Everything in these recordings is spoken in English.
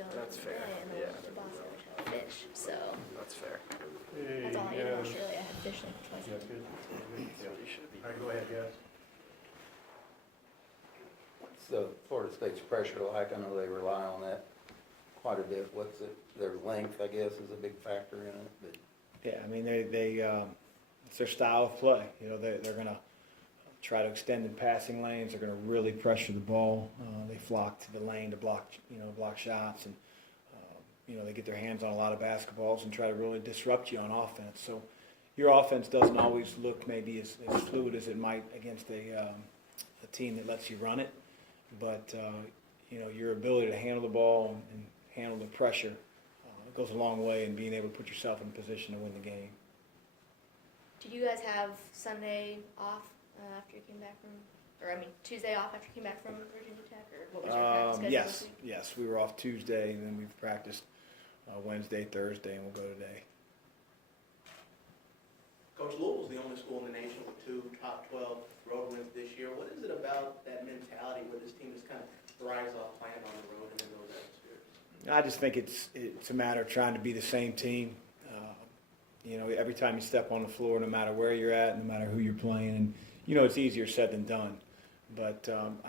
feeling That's fair. and Yeah. the boss always had fish. So That's fair. that's all I ate in Australia. I had fish like twice a Yeah, week. good. That's what you should be. All right, go ahead, guys. So Florida State's pressure like, I know they rely on that quite a bit. What's it, their length, I guess, is a big factor in it, but Yeah, I mean, it's their style of play. You know, they're going to try to extend in passing lanes. They're going to really pressure the ball. They flock to the lane to block shots, and they get their hands on a lot of basketballs and try to really disrupt you on offense. So your offense doesn't always look maybe as fluid as it might against a team that lets you run it, but your ability to handle the ball and handle the pressure goes a long way in being able to put yourself in a position to win the game. Did you guys have Sunday off after you came back from, Tuesday off after you came back from Virginia Tech, or what was your practice schedule this week? Yes, we were off Tuesday, and then we've practiced Wednesday, Thursday, and we'll go today. Coach, Louisville's the only school in the nation with 2 top 12 road wins this year. What is it about that mentality where this team just kind of thrives off playing on the road and in those atmospheres? I just think it's a matter of trying to be the same team. Every time you step on the floor, no matter where you're at, no matter who you're playing, and it's easier said than done. But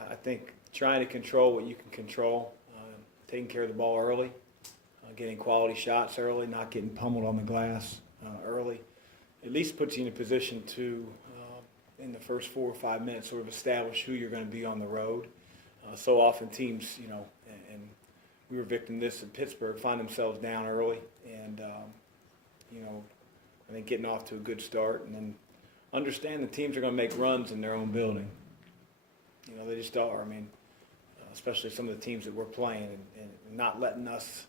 I think trying to control what you can control, taking care of the ball early, getting quality shots early, not getting pummeled on the glass early, at least puts you in a position to, in the first 4 or 5 minutes, sort of establish who you're going to be on the road. So often teams, and we were victim to this in Pittsburgh, find themselves down early, and I think getting off to a good start, and then understand the teams are going to make runs in their own building. They just are. Especially some of the teams that we're playing, and not letting us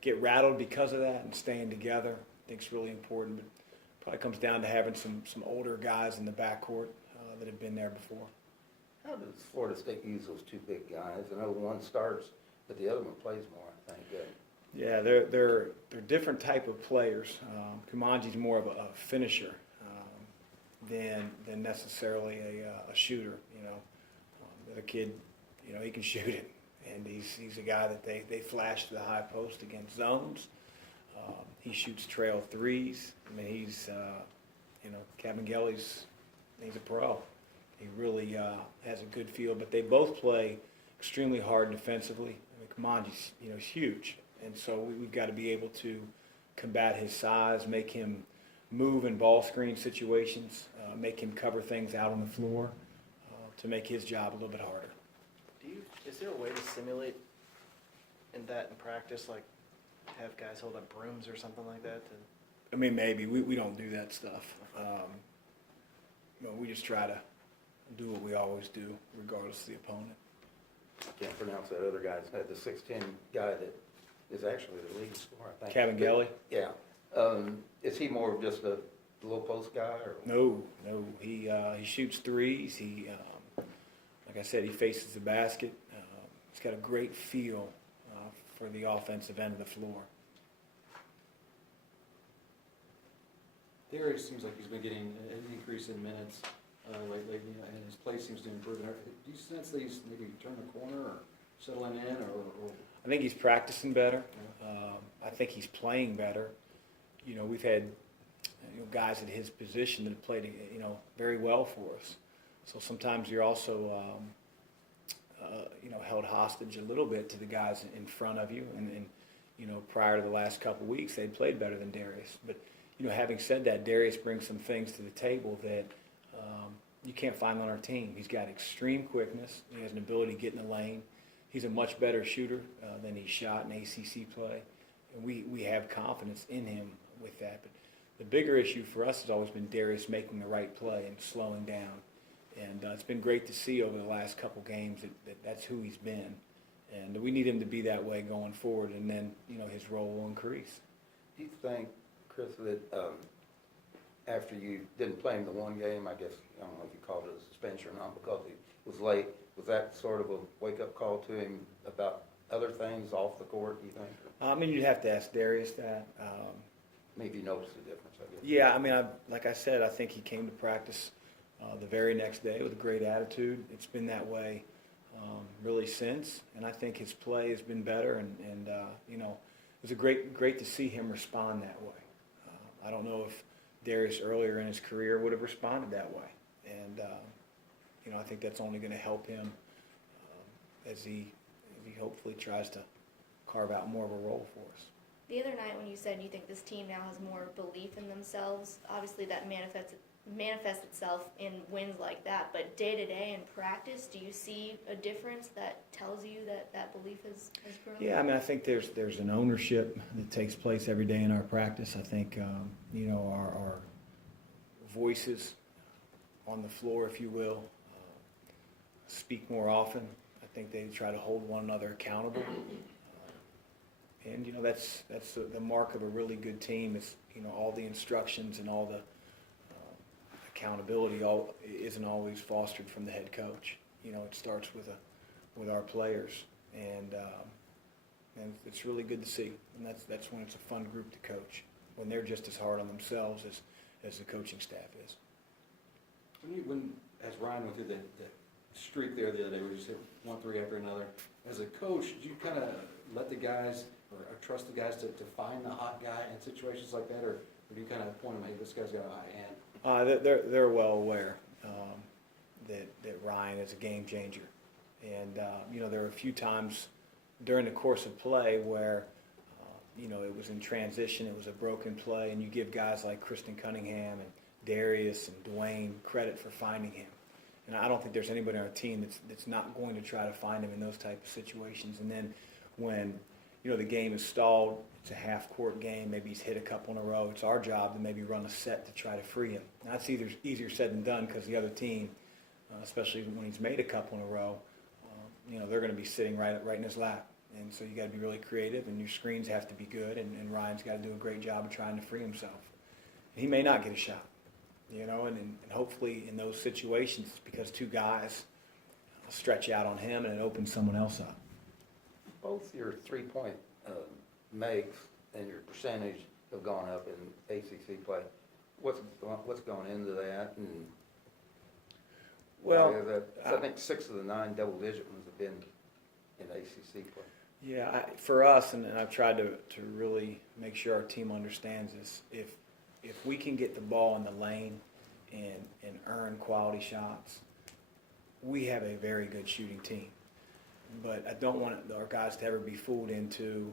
get rattled because of that, and staying together, I think is really important. But probably comes down to having some older guys in the backcourt that have been there before. how does Florida State use those 2 big guys? I know one starts, but the other one plays more, I think. Yeah, they're different type of players. Kumanji's more of a finisher than necessarily a shooter. The other kid, he can shoot it, and he's a guy that they flash to the high post against zones. He shoots trail threes. He's Cabangeli's, he's a pro. He really has a good feel, but they both play extremely hard defensively. Kumanji's, huge. And so we've got to be able to combat his size, make him move in ball screen situations, make him cover things out on the floor to make his job a little bit harder. Is there a way to simulate in practice, like have guys hold up brooms or something like that? Maybe. We don't do that stuff. We just try to do what we always do, regardless of the opponent. I can't pronounce that other guy's had the 6'10" guy that is actually the lead scorer, I think. Cabangeli? Yeah. Is he more of just a low post guy? Or? No. He shoots threes. He, like I said, he faces the basket. He's got a great feel for the offensive end of the floor. Darius seems like he's been getting an increase in minutes lately, and his play seems to improve. Do you sense that he's maybe turned the corner or settling in, or? I think he's practicing better. I think he's playing better. We've had guys at his position that have played very well for us. So sometimes you're also held hostage a little bit to the guys in front of you. And prior to the last couple of weeks, they'd played better than Darius. But having said that, Darius brings some things to the table that you can't find on our team. He's got extreme quickness. He has an ability to get in the lane. He's a much better shooter than he shot in ACC play. And we have confidence in him with that. But the bigger issue for us has always been Darius making the right play and slowing down. And it's been great to see over the last couple games that that's who he's been. And we need him to be that way going forward, and then his role will increase. Do you think, Chris, that after you didn't play him the one game, I guess, I don't know if you called it a suspension or not because he was late, was that sort of a wake-up call to him about other things off the court, do you think? You'd have to ask Darius that. Maybe you noticed the difference, I guess. Yeah, like I said, I think he came to practice the very next day with a great attitude. It's been that way really since, and I think his play has been better, and you know, it was great to see him respond that way. I don't know if Darius earlier in his career would have responded that way, and you know, I think that's only going to help him as he hopefully tries to carve out more of a role for us. The other night when you said you think this team now has more belief in themselves, obviously that manifests itself in wins like that, but day to day in practice, do you see a difference that tells you that belief has grown? Yeah, I mean, I think there's an ownership that takes place every day in our practice. I think, you know, our voices on the floor, if you will, speak more often. I think they try to hold one another accountable. And, you know, that's the mark of a really good team is, you know, all the instructions and all the accountability isn't always fostered from the head coach. You know, it starts with our players, and it's really good to see. And that's when it's a fun group to coach, when they're just as hard on themselves as the coaching staff is. As Ryan went through the streak there the other day, where you said 1-3 after another, as a coach, do you kind of let the guys or trust the guys to find the hot guy in situations like that, or do you kind of point them, hey, this guy's got a hot hand? They're well aware that Ryan is a game changer, and you know, there were a few times during the course of play where you know, it was in transition, it was a broken play, and you give guys like Kristen Cunningham and Darius and Dwayne credit for finding him. And I don't think there's anybody on our team that's not going to try to find him in those type of situations. And then when, you know, the game is stalled, it's a half-court game, maybe he's hit a couple in a row, it's our job to maybe run a set to try to free him. Now, that's easier said than done because the other team, especially when he's made a couple in a row, you know, they're going to be sitting right in his lap. And so you got to be really creative, and your screens have to be good, and Ryan's got to do a great job of trying to free himself. And he may not get a shot, you know, and hopefully in those situations it's because two guys stretch out on him and it opens someone else up. Both your three-point makes and your percentage have gone up in ACC play. What's gone into that? And Well, why is that? I think 6 of the 9 double-digit ones have been in ACC play. Yeah, for us, and I've tried to really make sure our team understands this, if we can get the ball in the lane and earn quality shots, we have a very good shooting team. But I don't want our guys to ever be fooled into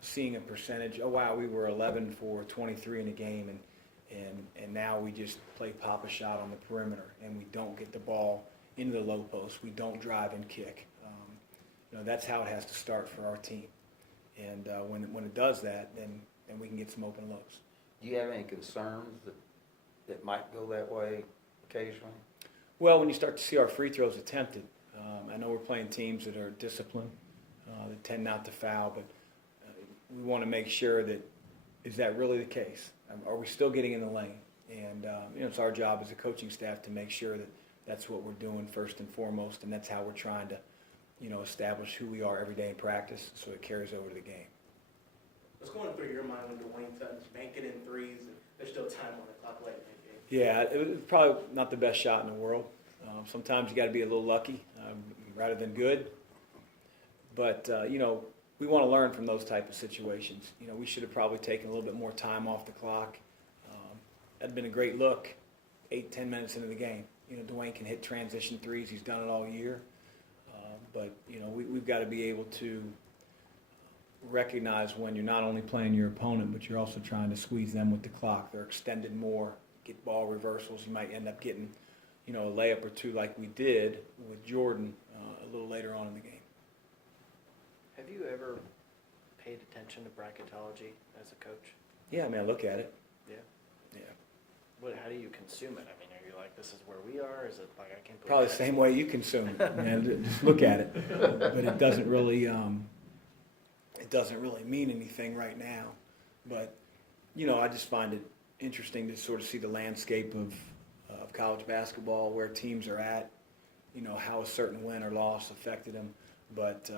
seeing a percentage, oh wow, we were 11 for 23 in a game, and now we just play pop a shot on the perimeter, and we don't get the ball into the low post, we don't drive and kick. You know, that's how it has to start for our team. And when it does that, then we can get some open looks. Do you have any concerns that might go that way occasionally? Well, when you start to see our free throws attempted, I know we're playing teams that are disciplined, that tend not to foul, but we want to make sure that, is that really the case? Are we still getting in the lane? And you know, it's our job as a coaching staff to make sure that that's what we're doing first and foremost, and that's how we're trying to, you know, establish who we are every day in practice so it carries over to the game. What's going through your mind when Dwayne Sutton's banking in threes and there's still time on the clock late in the game? Yeah, it was probably not the best shot in the world. Sometimes you got to be a little lucky rather than good. But, you know, we want to learn from those type of situations. You know, we should have probably taken a little bit more time off the clock. That'd been a great look 8-10 minutes into the game. You know, Dwayne can hit transition threes. He's done it all year. But, you know, we've got to be able to recognize when you're not only playing your opponent, but you're also trying to squeeze them with the clock. They're extended more, get ball reversals. You might end up getting, you know, a layup or two like we did with Jordan a little later on in the game. Have you ever paid attention to bracketology as a coach? Yeah, I mean, I look at it. Yeah. Yeah. How do you consume it? I mean, are you like, this is where we are? Is it like I can't believe Probably the that? same way you consume it. Man, just look at it. But it doesn't really mean anything right now. But, you know, I just find it interesting to sort of see the landscape of college basketball, where teams are at, you know, how a certain win or loss affected them. But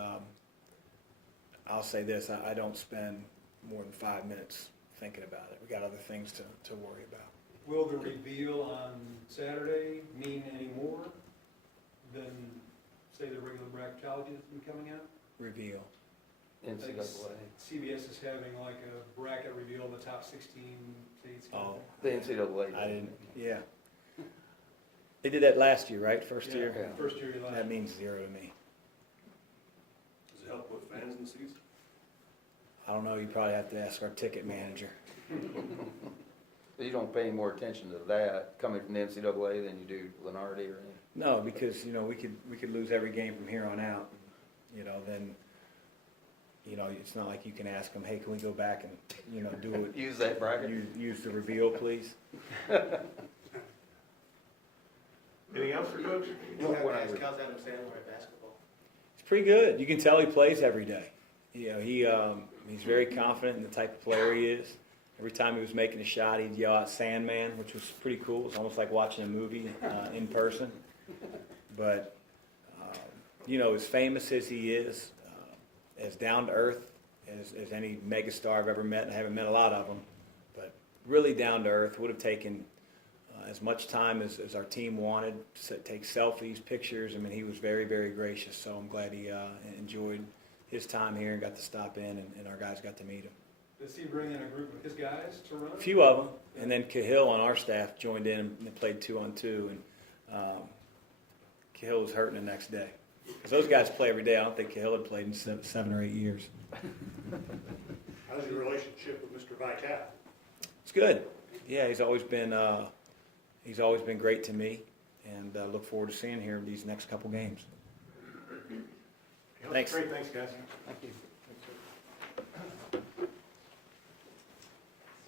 I'll say this, I don't spend more than 5 minutes thinking about it. We got other things to worry about. Will the reveal on Saturday mean any more than say the regular bracket colleges have been coming out? Reveal. NCAA. CBS is having like a bracket reveal of the top 16 states. Oh, The NCAA. I didn't, yeah. They did that last year, right? First year? Yeah. First year you That means zero to me. Does it help with fans in the seats? I don't know, you probably have to ask our ticket manager. You don't pay any more attention to that coming from the NCAA than you do Lenardi or anything? No, because, you know, we could lose every game from here on out, you know, then, you know, it's not like you can ask them, hey, can we go back and, you know, do it? Use that bracket? Use the reveal, please. Anything else for Coach? You have to ask how's Adam Sandler at basketball? He's pretty good. You can tell he plays every day. You know, he's very confident in the type of player he is. Every time he was making a shot, he'd yell out "Sandman," which was pretty cool. It's almost like watching a movie in person. But you know, as famous as he is, as down to earth as any megastar I've ever met, and I haven't met a lot of them, but really down to earth. Would have taken as much time as our team wanted to take selfies, pictures. I mean, he was very, very gracious. So I'm glad he enjoyed his time here and got to stop in, and our guys got to meet him. Does he bring in a group of his guys to run? A few of them, and then Cahill on our staff joined in and they played 2-on-2, and Cahill was hurting the next day. 'Cause those guys play every day. I don't think Cahill had played in 7 or 8 years. How's your relationship with Mr. Vitale? It's good. Yeah, he's always been great to me, and look forward to seeing him here in these next couple games. Thanks. Great, thanks, guys. Thank you.